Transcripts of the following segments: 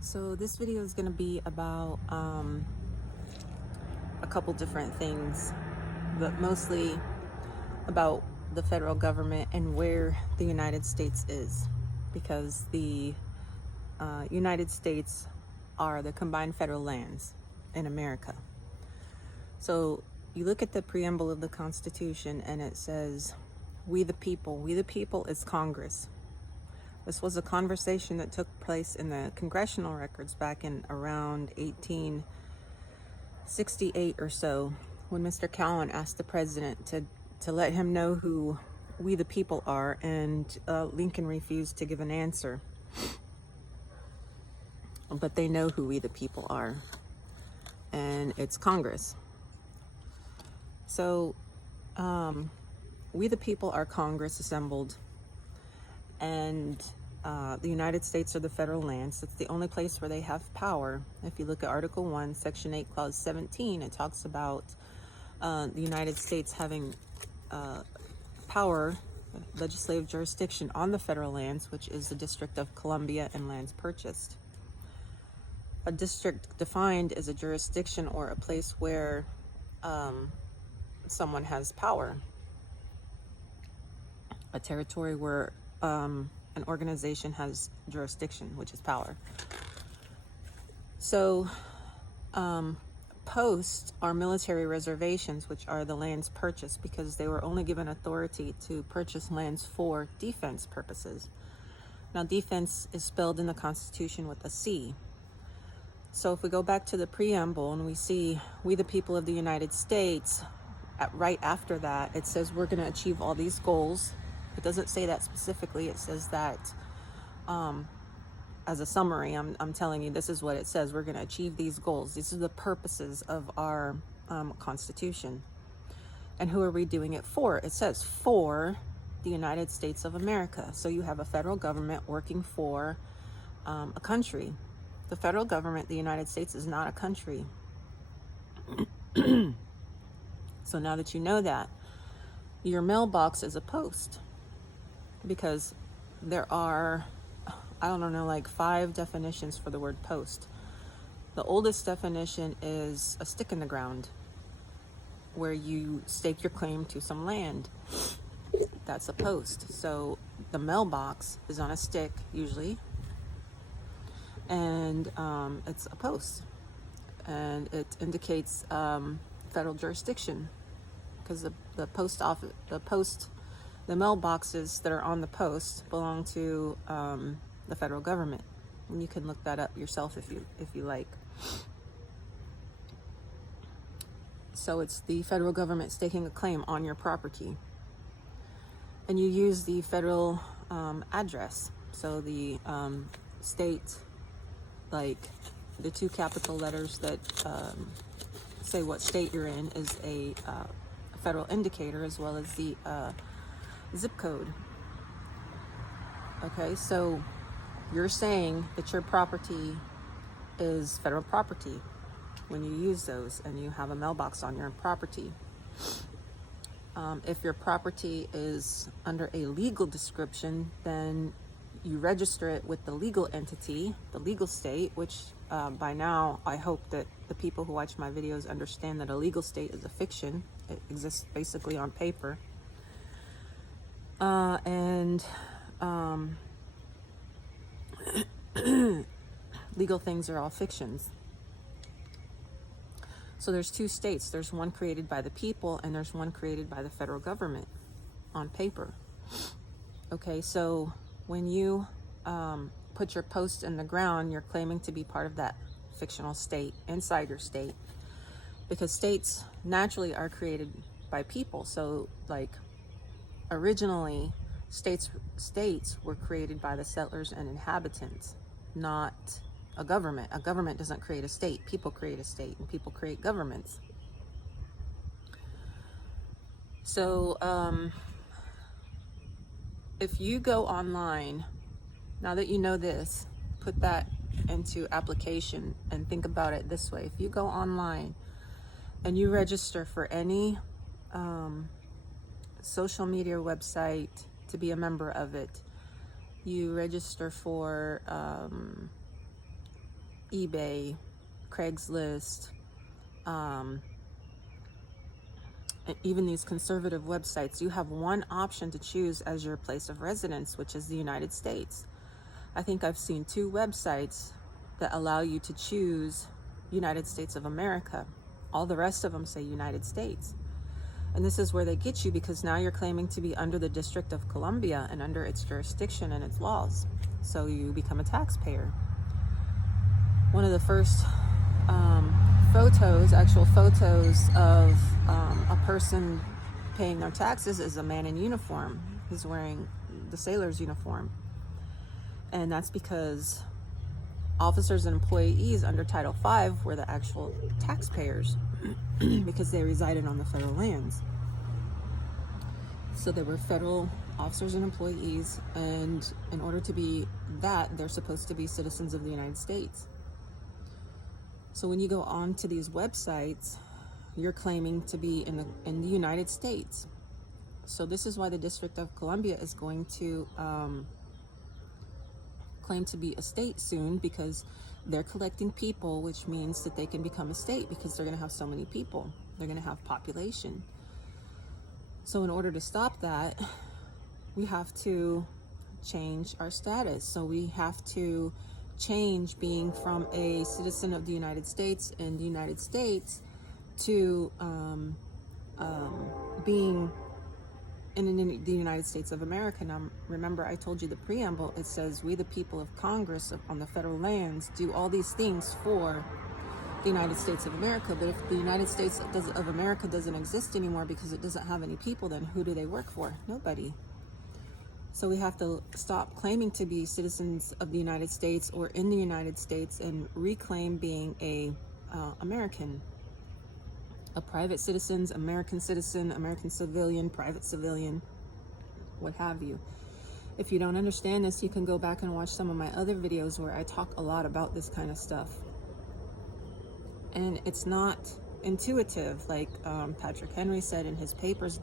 So this video is going to be about a couple different things, but mostly about the federal government and where the United States is, because the United States are the combined federal lands in America. So you look at the preamble of the Constitution and it says, we the people is Congress. This was a conversation that took place in the congressional records back in around 1868 or so, when Mr. Cowan asked the president to let him know who we the people are, and Lincoln refused to give an answer. But they know who we the people are, and it's Congress. So we the people are Congress assembled, and the United States are the federal lands. It's the only place where they have power. If you look at Article 1, Section 8, Clause 17, it talks about the United States having power, legislative jurisdiction on the federal lands, which is the District of Columbia and lands purchased. A district defined as a jurisdiction or a place where someone has power. A territory where an organization has jurisdiction, which is power. So posts are military reservations, which are the lands purchased, because they were only given authority to purchase lands for defense purposes. Now, defense is spelled in the Constitution with a C. So if we go back to the preamble and we see we the people of the United States, right after that, it says we're going to achieve all these goals. It doesn't say that specifically. It says that as a summary. I'm telling you, this is what it says. We're going to achieve these goals. These are the purposes of our Constitution. And who are we doing it for? It says for the United States of America. So you have a federal government working for a country. The federal government, the United States, is not a country. So now that you know that, your mailbox is a post, because there are, I don't know, like 5 definitions for the word post. The oldest definition is a stick in the ground, where you stake your claim to some land. That's a post. So the mailbox is on a stick usually, and it's a post, and it indicates federal jurisdiction, because the post office, the mailboxes that are on the post belong to the federal government. And you can look that up yourself if you like. So it's the federal government staking a claim on your property, and you use the federal address. So the state, like the 2 capital letters that say what state you're in, is a federal indicator, as well as the zip code. Okay, so you're saying that your property is federal property when you use those, and you have a mailbox on your property. If your property is under a legal description, then you register it with the legal entity, the legal state, which by now I hope that the people who watch my videos understand that a legal state is a fiction. It exists basically on paper. Legal things are all fictions. So there's 2 states. There's one created by the people, and there's one created by the federal government on paper. Okay, so when you put your post in the ground, you're claiming to be part of that fictional state inside your state, because states naturally are created by people. So like originally states were created by the settlers and inhabitants, not a government. A government doesn't create a state. People create a state, and people create governments. So if you go online, now that you know this, put that into application and think about it this way. If you go online and you register for any social media website to be a member of it, you register for eBay, Craigslist, even these conservative websites, you have one option to choose as your place of residence, which is the United States. I think I've seen 2 websites that allow you to choose United States of America. All the rest of them say United States. And this is where they get you, because now you're claiming to be under the District of Columbia and under its jurisdiction and its laws. So you become a taxpayer. One of the first actual photos of a person paying their taxes is a man in uniform. He's wearing the sailor's uniform. And that's because officers and employees under Title V were the actual taxpayers because they resided on the federal lands. So they were federal officers and employees, and in order to be that, they're supposed to be citizens of the United States. So when you go on to these websites, you're claiming to be in the United States. So this is why the District of Columbia is going to claim to be a state soon, because they're collecting people, which means that they can become a state because they're going to have so many people. They're going to have population. So in order to stop that, we have to change our status. So we have to change being from a citizen of the United States in the United States to being in the United States of America. Now, remember, I told you the preamble. It says, we the people of Congress on the federal lands do all these things for the United States of America. But if the United States of America doesn't exist anymore because it doesn't have any people, then who do they work for? Nobody. So we have to stop claiming to be citizens of the United States or in the United States and reclaim being a American. A private citizen, American civilian, private civilian, what have you. If you don't understand this, you can go back and watch some of my other videos where I talk a lot about this kind of stuff. And it's not intuitive, like Patrick Henry said in his papers,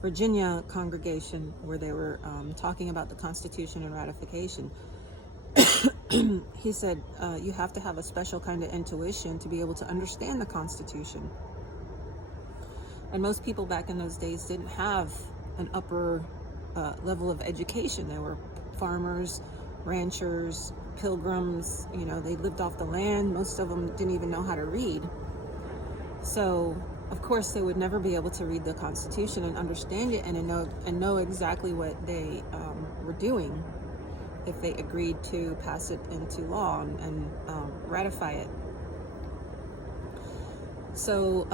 Virginia congregation, where they were talking about the Constitution and ratification. He said, you have to have a special kind of intuition to be able to understand the Constitution. And most people back in those days didn't have an upper level of education. They were farmers, ranchers, pilgrims, they lived off the land. Most of them didn't even know how to read. So, of course, they would never be able to read the Constitution and understand it and know exactly what they were doing if they agreed to pass it into law and ratify it. So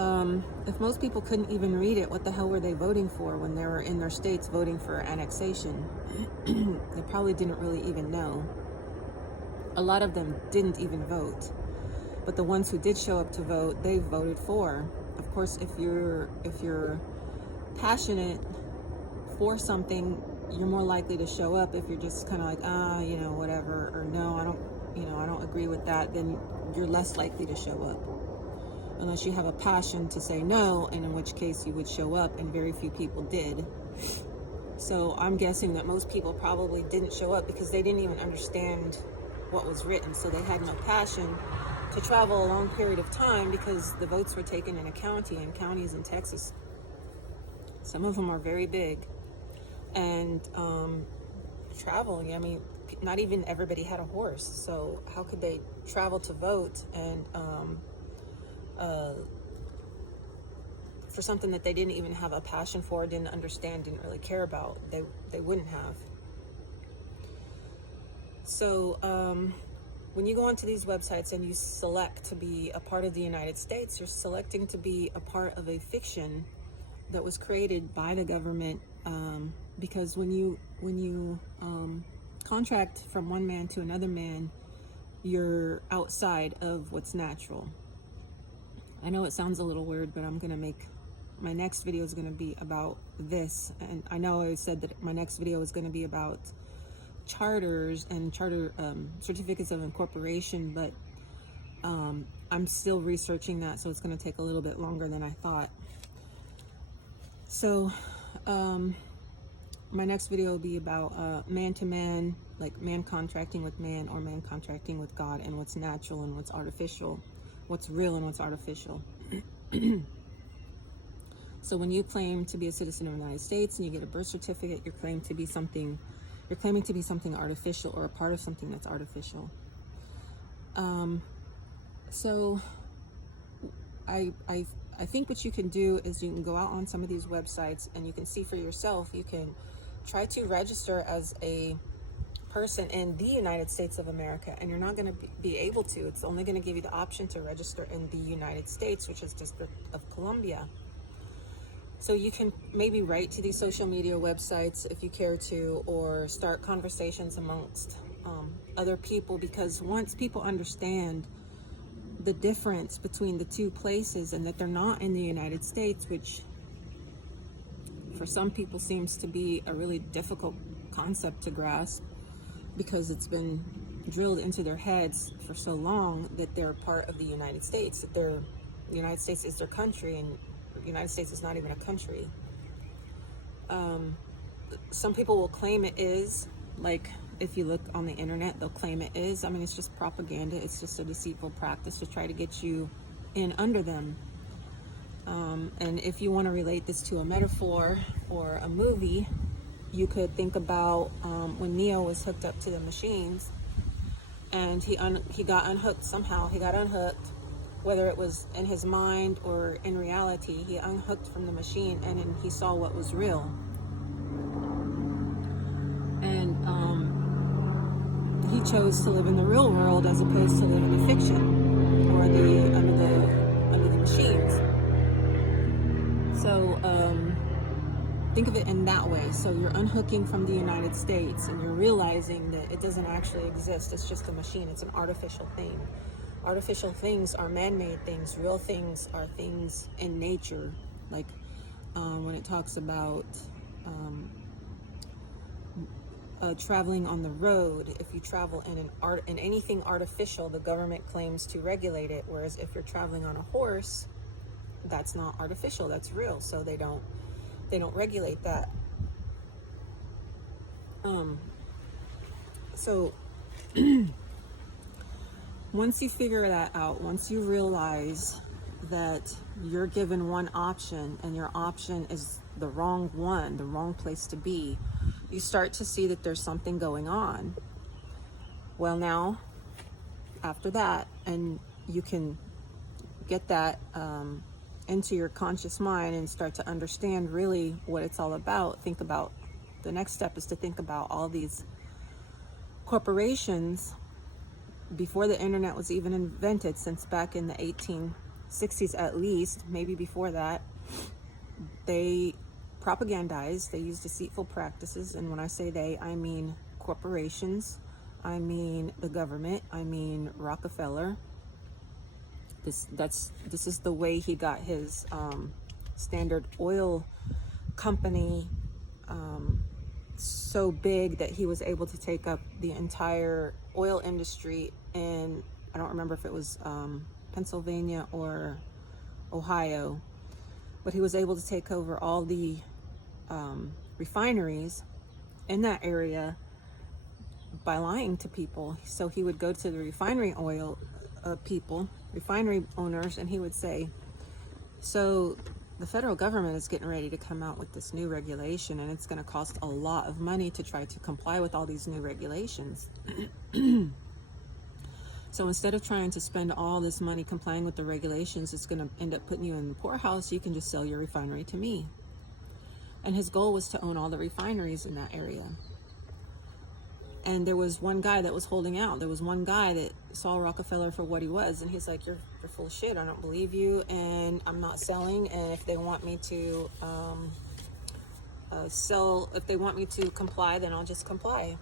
if most people couldn't even read it, what the hell were they voting for when they were in their states voting for annexation? They probably didn't really even know. A lot of them didn't even vote. But the ones who did show up to vote, they voted for. Of course, if you're passionate for something, you're more likely to show up. If you're just kind of like, whatever, or no, I don't agree with that, then you're less likely to show up. Unless you have a passion to say no, and in which case you would show up, and very few people did. So I'm guessing that most people probably didn't show up because they didn't even understand what was written. So they had no passion to travel a long period of time because the votes were taken in a county, and counties in Texas, some of them are very big. And traveling, not even everybody had a horse, so how could they travel to vote and for something that they didn't even have a passion for, didn't understand, didn't really care about? They wouldn't have. So when you go onto these websites and you select to be a part of the United States, you're selecting to be a part of a fiction that was created by the government, because when you contract from one man to another man, you're outside of what's natural. I know it sounds a little weird, but my next video is going to be about this. And I know I said that my next video is going to be about charters and charter certificates of incorporation, but I'm still researching that, so it's going to take a little bit longer than I thought. So my next video will be about man to man, like man contracting with man or man contracting with God, and what's natural and what's artificial, what's real and what's artificial. So when you claim to be a citizen of the United States and you get a birth certificate, you're claiming to be something artificial, or a part of something that's artificial. So I think what you can do is you can go out on some of these websites and you can see for yourself. You can try to register as a person in the United States of America, and you're not going to be able to. It's only going to give you the option to register in the United States, which is District of Columbia. So you can maybe write to these social media websites if you care to, or start conversations amongst other people, because once people understand the difference between the two places and that they're not in the United States, which for some people seems to be a really difficult concept to grasp, because it's been drilled into their heads for so long that they're part of the United States, that the United States is their country, and the United States is not even a country. Some people will claim it is, like if you look on the internet, they'll claim it is. I mean, it's just propaganda. It's just a deceitful practice to try to get you in under them. And if you want to relate this to a metaphor or a movie, you could think about when Neo was hooked up to the machines, and he got unhooked somehow. He got unhooked, whether it was in his mind or in reality. He unhooked from the machine, and then he saw what was real. And he chose to live in the real world as opposed to live in the fiction or under the machines. So think of it in that way. So you're unhooking from the United States and you're realizing that it doesn't actually exist. It's just a machine. It's an artificial thing. Artificial things are man-made things. Real things are things in nature. Like when it talks about traveling on the road, if you travel in anything artificial, the government claims to regulate it. Whereas if you're traveling on a horse, that's not artificial. That's real. So they don't regulate that. So once you figure that out, once you realize that you're given one option and your option is the wrong one, the wrong place to be, you start to see that there's something going on. Well, now, after that, and you can get that into your conscious mind and start to understand really what it's all about. The next step is to think about all these corporations before the internet was even invented, since back in the 1860s at least, maybe before that. They propagandized, they used deceitful practices, and when I say they, I mean corporations, I mean the government, I mean Rockefeller. This is the way he got his Standard Oil company so big that he was able to take up the entire oil industry in, I don't remember if it was Pennsylvania or Ohio, but he was able to take over all the refineries in that area by lying to people. So he would go to the refinery refinery owners, and he would say, so the federal government is getting ready to come out with this new regulation, and it's going to cost a lot of money to try to comply with all these new regulations. So instead of trying to spend all this money complying with the regulations, it's going to end up putting you in the poorhouse. You can just sell your refinery to me. And his goal was to own all the refineries in that area. And there was one guy that was holding out. There was one guy that saw Rockefeller for what he was, and he's like, you're full of shit. I don't believe you, and I'm not selling. And if they want me to if they want me to comply, then I'll just comply.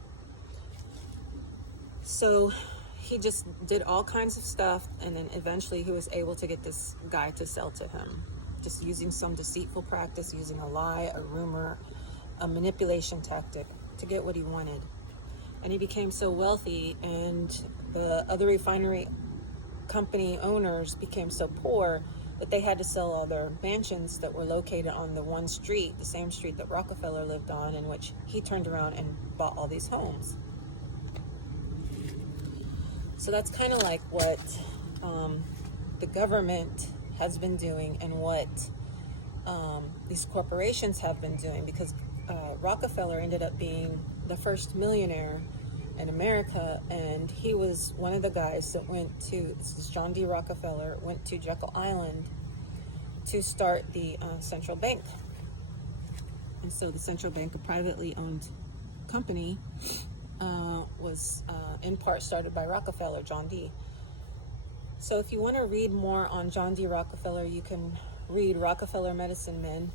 So he just did all kinds of stuff, and then eventually he was able to get this guy to sell to him, just using some deceitful practice, using a lie, a rumor, a manipulation tactic to get what he wanted. And he became so wealthy, and the other refinery company owners became so poor But they had to sell all their mansions that were located on the one street, the same street that Rockefeller lived on, in which he turned around and bought all these homes. So that's kind of like what the government has been doing, and what these corporations have been doing, because Rockefeller ended up being the first millionaire in America, and he was one of the guys that this is John D. Rockefeller, went to Jekyll Island to start the central bank. And so the central bank, a privately owned company, was in part started by Rockefeller, John D. So if you want to read more on John D. Rockefeller, you can read Rockefeller Medicine Men.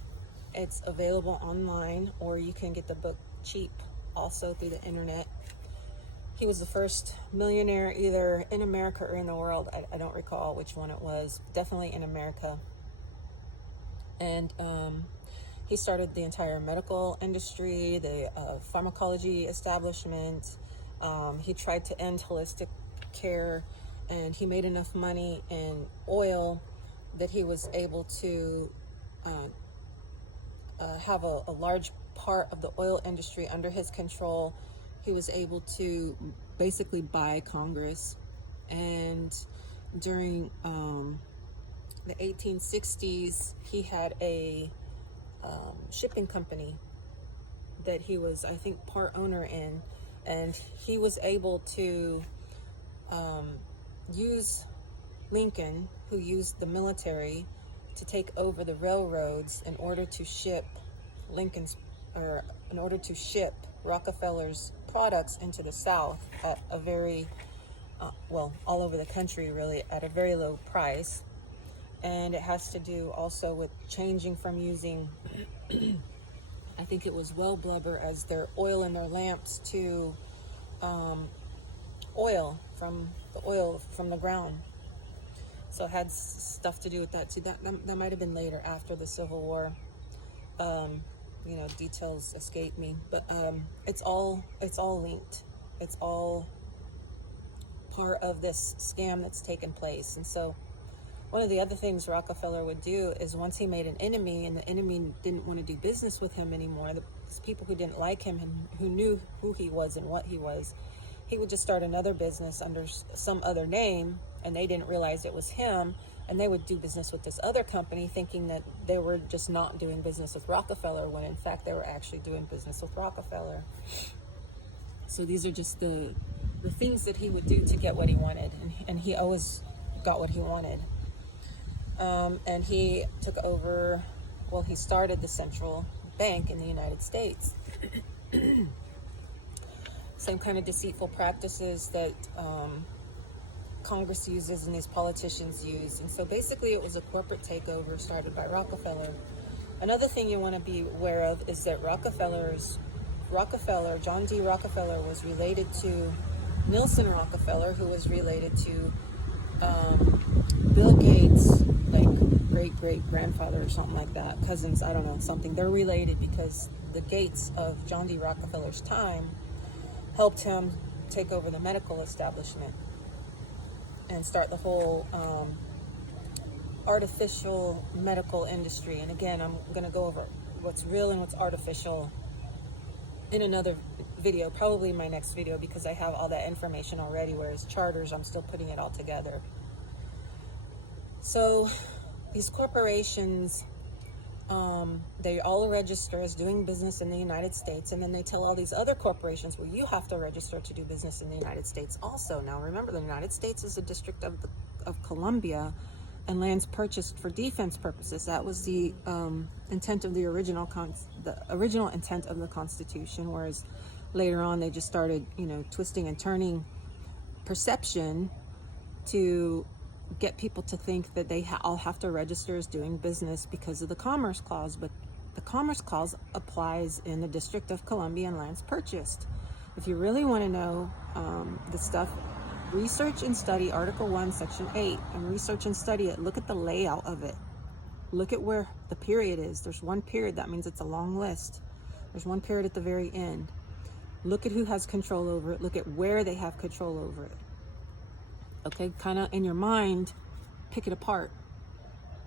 It's available online, or you can get the book cheap also through the internet. He was the first millionaire either in America or in the world. I don't recall which one it was. Definitely in America. And he started the entire medical industry, the pharmacology establishment. He tried to end holistic care, and he made enough money in oil that he was able to have a large part of the oil industry under his control. He was able to basically buy Congress. And during the 1860s, he had a shipping company that he was, I think, part owner in, and he was able to use Lincoln, who used the military, to take over the railroads in order to ship Rockefeller's products into the South at a very, all over the country really, at a very low price. And it has to do also with changing from using, I think it was well blubber as their oil in their lamps, to oil from the ground. So it had stuff to do with that too. That might have been later, after the Civil War. Details escape me, but it's all linked. It's all part of this scam that's taken place. And so one of the other things Rockefeller would do is, once he made an enemy and the enemy didn't want to do business with him anymore, the people who didn't like him and who knew who he was and what he was, he would just start another business under some other name, and they didn't realize it was him, and they would do business with this other company thinking that they were just not doing business with Rockefeller, when in fact they were actually doing business with Rockefeller. So these are just the things that he would do to get what he wanted, and he always got what he wanted. And he took over, he started the central bank in the United States. Same kind of deceitful practices that Congress uses and these politicians use. And so basically it was a corporate takeover started by Rockefeller. Another thing you want to be aware of is that John D. Rockefeller, was related to Nelson Rockefeller, who was related to Bill Gates, like great-great-grandfather or something like that. Cousins, I don't know, something. They're related because the Gates of John D. Rockefeller's time helped him take over the medical establishment and start the whole artificial medical industry. And again, I'm going to go over what's real and what's artificial in another video, probably my next video, because I have all that information already, whereas charters, I'm still putting it all together. So these corporations, they all register as doing business in the United States, and then they tell all these other corporations, well, you have to register to do business in the United States also. Now remember, the United States is a district of Columbia, and lands purchased for defense purposes. That was the intent of the original intent of the Constitution, whereas later on they just started, twisting and turning perception to get people to think that they all have to register as doing business because of the Commerce Clause. But the Commerce Clause applies in the District of Columbia and lands purchased. If you really want to know the stuff, research and study Article 1, Section 8, and research and study it. Look at the layout of it. Look at where the period is. There's one period. That means it's a long list. There's one period at the very end. Look at who has control over it. Look at where they have control over it. Okay, kind of in your mind, pick it apart.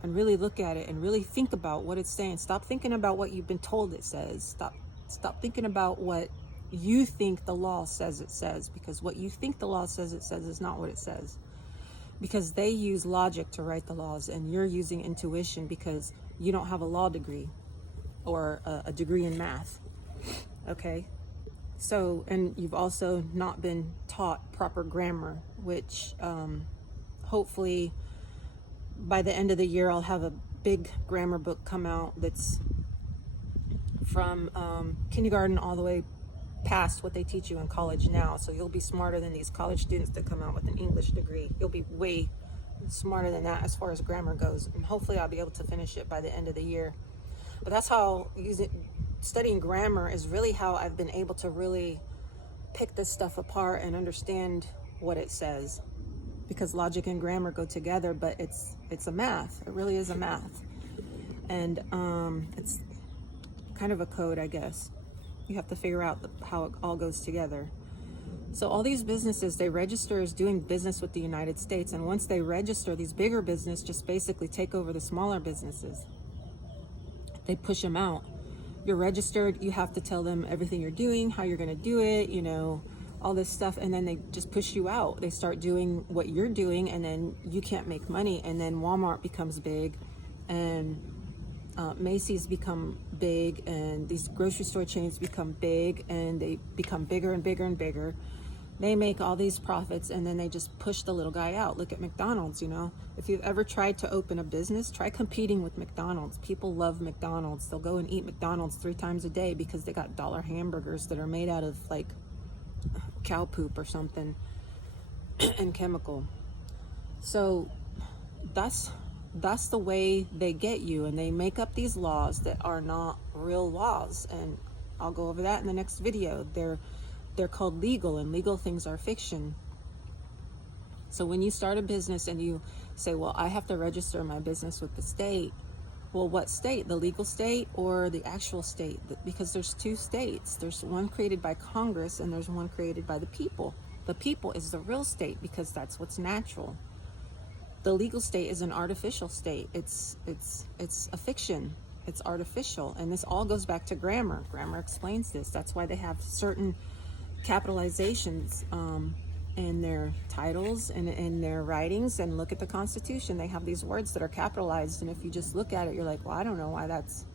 and really look at it and really think about what it's saying. Stop thinking about what you've been told it says. Stop thinking about what you think the law says it says, because what you think the law says it says is not what it says. Because they use logic to write the laws, and you're using intuition because you don't have a law degree or a degree in math. Okay? So, and you've also not been taught proper grammar, which hopefully by the end of the year I'll have a big grammar book come out that's from kindergarten all the way past what they teach you in college now. So you'll be smarter than these college students that come out with an English degree. You'll be way smarter than that as far as grammar goes, and hopefully I'll be able to finish it by the end of the year. But that's how studying grammar is really how I've been able to really pick this stuff apart and understand what it says, because logic and grammar go together, but it's a math. It really is a math, and it's kind of a code, I guess. You have to figure out how it all goes together. So all these businesses, they register as doing business with the United States, and once they register, these bigger businesses just basically take over the smaller businesses. They push them out. You're registered, you have to tell them everything you're doing, how you're going to do it, all this stuff, and then they just push you out. They start doing what you're doing, and then you can't make money, and then Walmart becomes big, and Macy's become big, and these grocery store chains become big, and they become bigger and bigger and bigger. They make all these profits, and then they just push the little guy out. Look at McDonald's. If you've ever tried to open a business, try competing with McDonald's. People love McDonald's. They'll go and eat McDonald's 3 times a day because they got dollar hamburgers that are made out of like cow poop or something and chemical. So that's the way they get you, and they make up these laws that are not real laws, and I'll go over that in the next video. They're called legal, and legal things are fiction. So when you start a business and you say, well, I have to register my business with the state, well, what state? The legal state or the actual state? Because there's 2 states. There's one created by Congress, and there's one created by the people. The people is the real state because that's what's natural. The legal state is an artificial state. It's a fiction. It's artificial. And this all goes back to grammar. Grammar explains this. That's why they have certain capitalizations in their titles and in their writings. And look at the Constitution. They have these words that are capitalized. And if you just look at it, you're like, well, I don't know why that's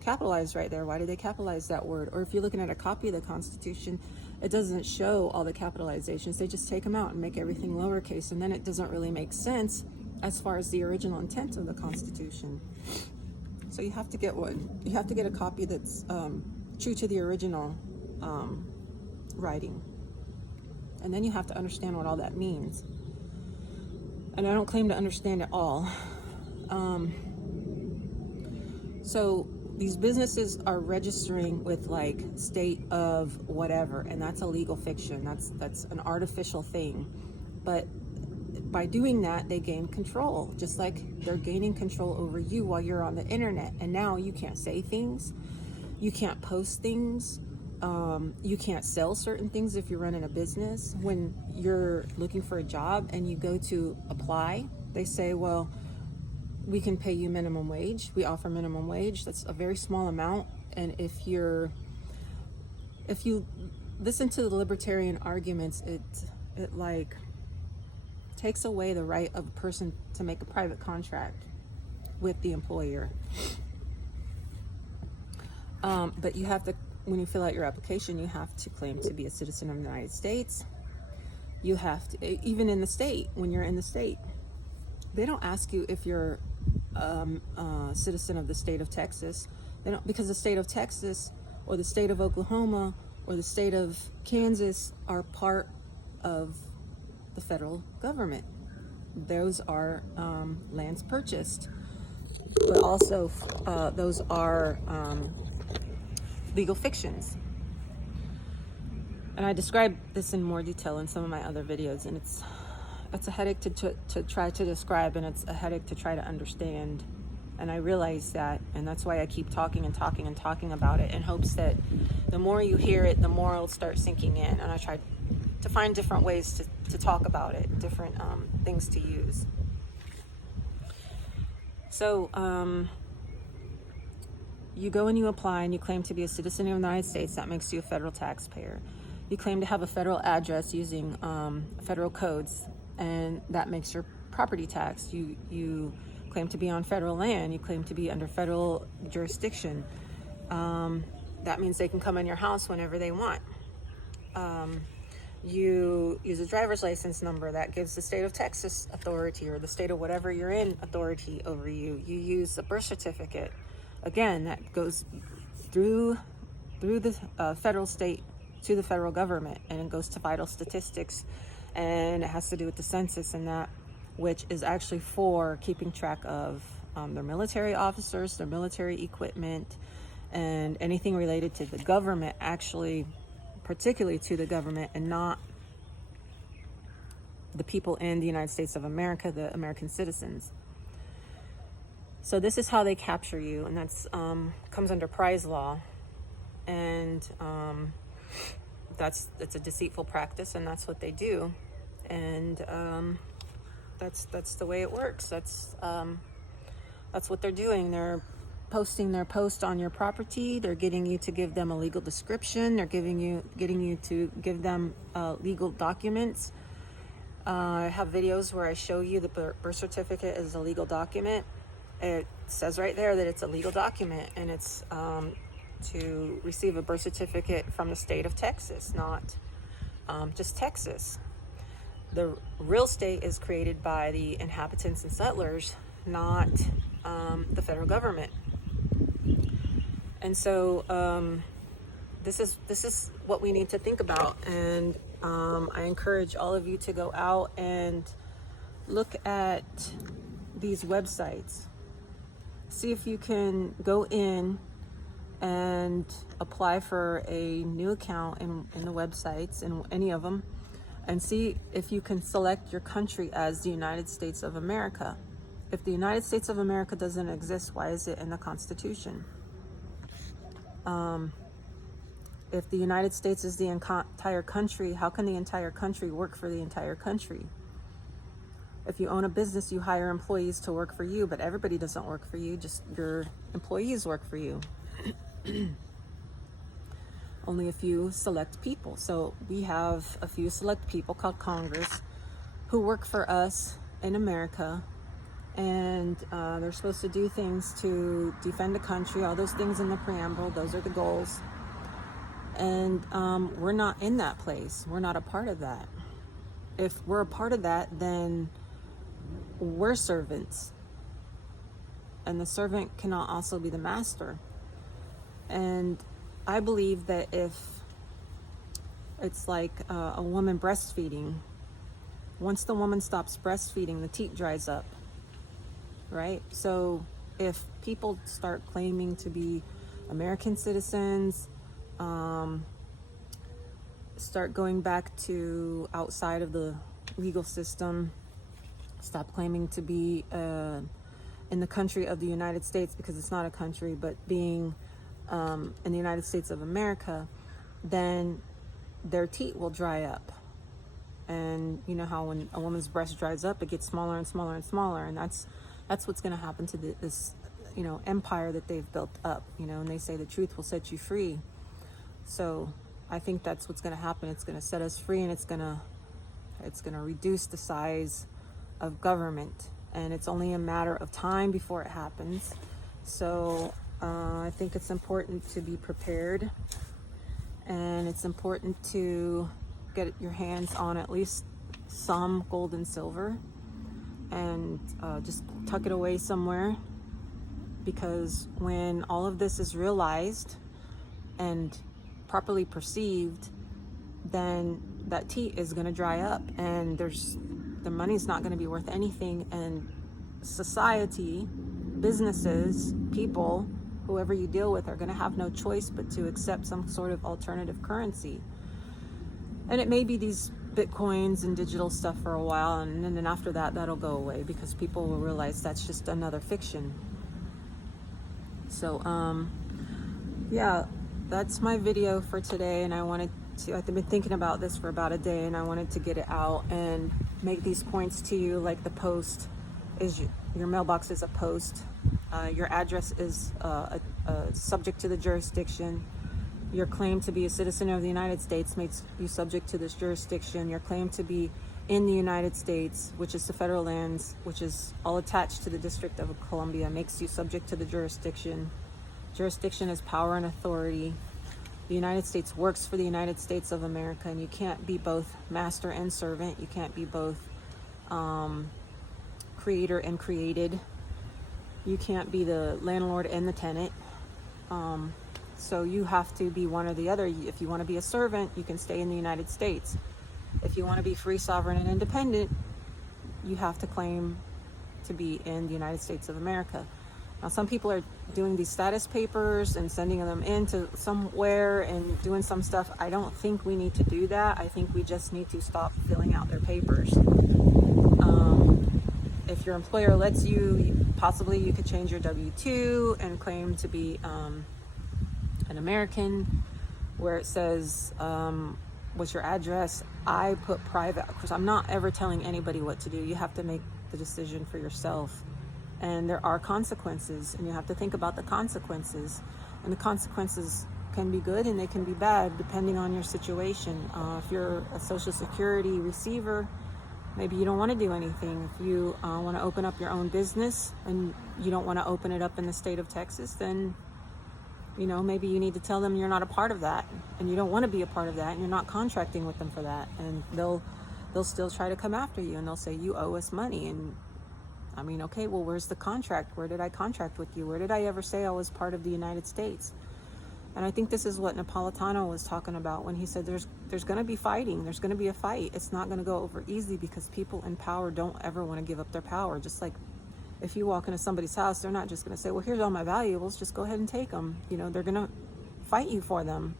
capitalized right there. Why did they capitalize that word? Or if you're looking at a copy of the Constitution, it doesn't show all the capitalizations. They just take them out and make everything lowercase, and then it doesn't really make sense as far as the original intent of the Constitution. So you have to get one. You have to get a copy that's true to the original writing, and then you have to understand what all that means. And I don't claim to understand it all. So these businesses are registering with like state of whatever, and that's a legal fiction. That's an artificial thing. But by doing that, they gain control, just like they're gaining control over you while you're on the internet. And now you can't say things, you can't post things, you can't sell certain things if you're running a business. When you're looking for a job and you go to apply, they say, well, we can pay you minimum wage. We offer minimum wage. That's a very small amount. And if you listen to the libertarian arguments, it like takes away the right of a person to make a private contract with the employer. But you have to, when you fill out your application, you have to claim to be a citizen of the United States. You have to, even in the state, when you're in the state, they don't ask you if you're a citizen of the state of Texas. They don't, because the state of Texas or the state of Oklahoma or the state of Kansas are part of the federal government. Those are lands purchased, but also those are legal fictions. And I describe this in more detail in some of my other videos, and it's a headache to try to describe, and it's a headache to try to understand. And I realize that, and that's why I keep talking and talking and talking about it, in hopes that the more you hear it, the more it'll start sinking in. And I try to find different ways to talk about it, different things to use. So you go and you apply and you claim to be a citizen of the United States. That makes you a federal taxpayer. You claim to have a federal address using federal codes, and that makes your property tax. You claim to be on federal land. You claim to be under federal jurisdiction. That means they can come in your house whenever they want. You use a driver's license number that gives the state of Texas authority, or the state of whatever you're in authority over you. You use a birth certificate. Again, that goes through the federal state to the federal government, and it goes to vital statistics, and it has to do with the census and that, which is actually for keeping track of their military officers, their military equipment, and anything related to the government, actually particularly to the government and not the people in the United States of America, the American citizens. So this is how they capture you, and that's comes under prize law, and it's a deceitful practice, and that's what they do, and that's the way it works. That's what they're doing. They're posting their post on your property. They're getting you to give them a legal description. They're getting you to give them legal documents. I have videos where I show you the birth certificate is a legal document. It says right there that it's a legal document, and it's to receive a birth certificate from the state of Texas, not just Texas. The real state is created by the inhabitants and settlers, not the federal government. And so this is what we need to think about, and I encourage all of you to go out and look at these websites. See if you can go in and apply for a new account in the websites, in any of them, and see if you can select your country as the United States of America. If the United States of America doesn't exist, why is it in the Constitution? If the United States is the entire country, how can the entire country work for the entire country? If you own a business, you hire employees to work for you, but everybody doesn't work for you, just your employees work for you. Only a few select people. So we have a few select people called Congress who work for us in America, and they're supposed to do things to defend the country, all those things in the preamble, those are the goals. And we're not in that place. We're not a part of that. If we're a part of that, then we're servants. And the servant cannot also be the master. And I believe that if it's like a woman breastfeeding, once the woman stops breastfeeding, the teat dries up, right? So if people start claiming to be American citizens, start going back to outside of the legal system, stop claiming to be in the country of the United States, because it's not a country, but being in the United States of America, then their teat will dry up. And you know how when a woman's breast dries up, it gets smaller and smaller and smaller, and that's what's going to happen to this empire that they've built up, and they say the truth will set you free. So I think that's what's going to happen. It's going to set us free, and it's going to reduce the size of government, and it's only a matter of time before it happens. So I think it's important to be prepared, and it's important to get your hands on at least some gold and silver, and just tuck it away somewhere, because when all of this is realized and properly perceived, then that teat is going to dry up, and the money's not going to be worth anything, and society, businesses, people, whoever you deal with, are going to have no choice but to accept some sort of alternative currency. And it may be these bitcoins and digital stuff for a while, and then after that, that'll go away, because people will realize that's just another fiction. So yeah, that's my video for today, and I've been thinking about this for about a day, and I wanted to get it out and make these points to you, like the post is your mailbox is a post. Your address is subject to the jurisdiction. Your claim to be a citizen of the United States makes you subject to this jurisdiction. Your claim to be in the United States, which is the federal lands, which is all attached to the District of Columbia, makes you subject to the jurisdiction. Jurisdiction is power and authority. The United States works for the United States of America, and you can't be both master and servant. You can't be both creator and created. You can't be the landlord and the tenant. So you have to be one or the other. If you want to be a servant, you can stay in the United States. If you want to be free, sovereign, and independent, you have to claim to be in the United States of America. Now, some people are doing these status papers and sending them into somewhere and doing some stuff. I don't think we need to do that. I think we just need to stop filling out their papers. If your employer lets you, possibly you could change your W-2 and claim to be an American, where it says, what's your address? I put private, because I'm not ever telling anybody what to do. You have to make the decision for yourself. And there are consequences, and you have to think about the consequences. And the consequences can be good and they can be bad depending on your situation. If you're a Social Security receiver, maybe you don't want to do anything. If you want to open up your own business and you don't want to open it up in the state of Texas, then maybe you need to tell them you're not a part of that, and you don't want to be a part of that, and you're not contracting with them for that. And they'll still try to come after you, and they'll say you owe us money. And I mean, okay, well, where's the contract? Where did I contract with you? Where did I ever say I was part of the United States? And I think this is what Napolitano was talking about when he said there's going to be fighting. There's going to be a fight. It's not going to go over easy, because people in power don't ever want to give up their power. Just like if you walk into somebody's house, they're not just going to say, well, here's all my valuables, just go ahead and take them. They're going to fight you for them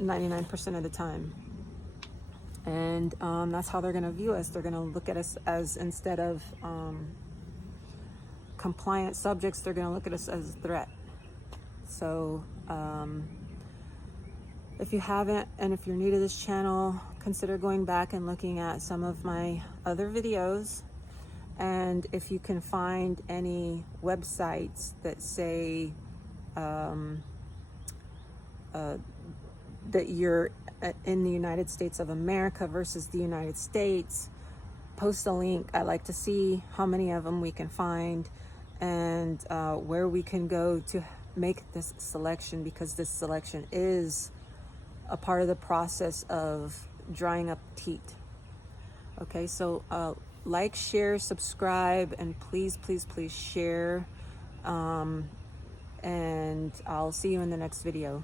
99% of the time. And that's how they're going to view us. They're going to look at us as, instead of compliant subjects, they're going to look at us as a threat. So if you haven't, and if you're new to this channel, consider going back and looking at some of my other videos. And if you can find any websites that say that you're in the United States of America versus the United States, post a link. I like to see how many of them we can find, and where we can go to make this selection, because this selection is a part of the process of drying up teat. Okay, so like, share, subscribe, and please share, and I'll see you in the next video.